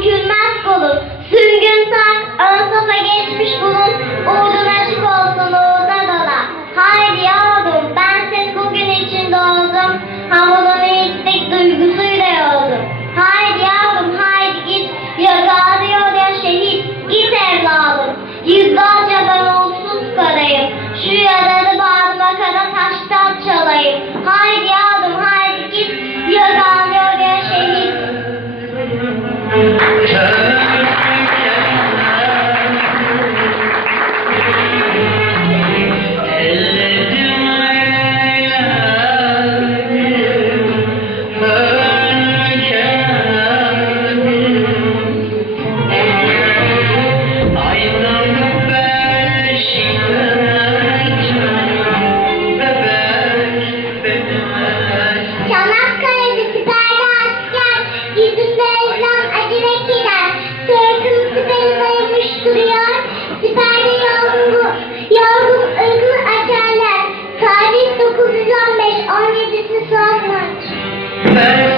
bükülmez kolum. Sürgün tak, ana safa geçmiş bunun. Uğurlu so much.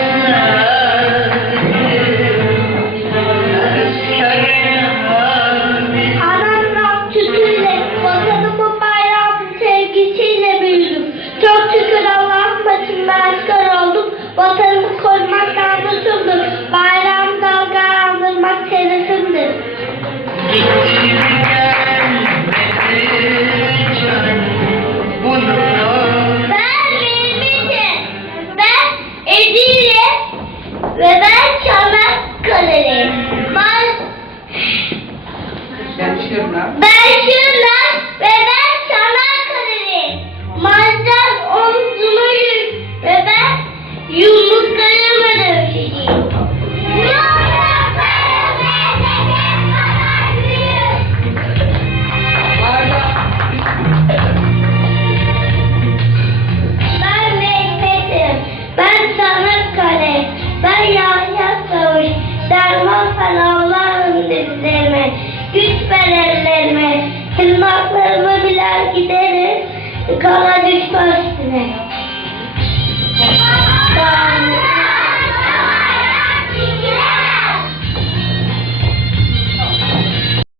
color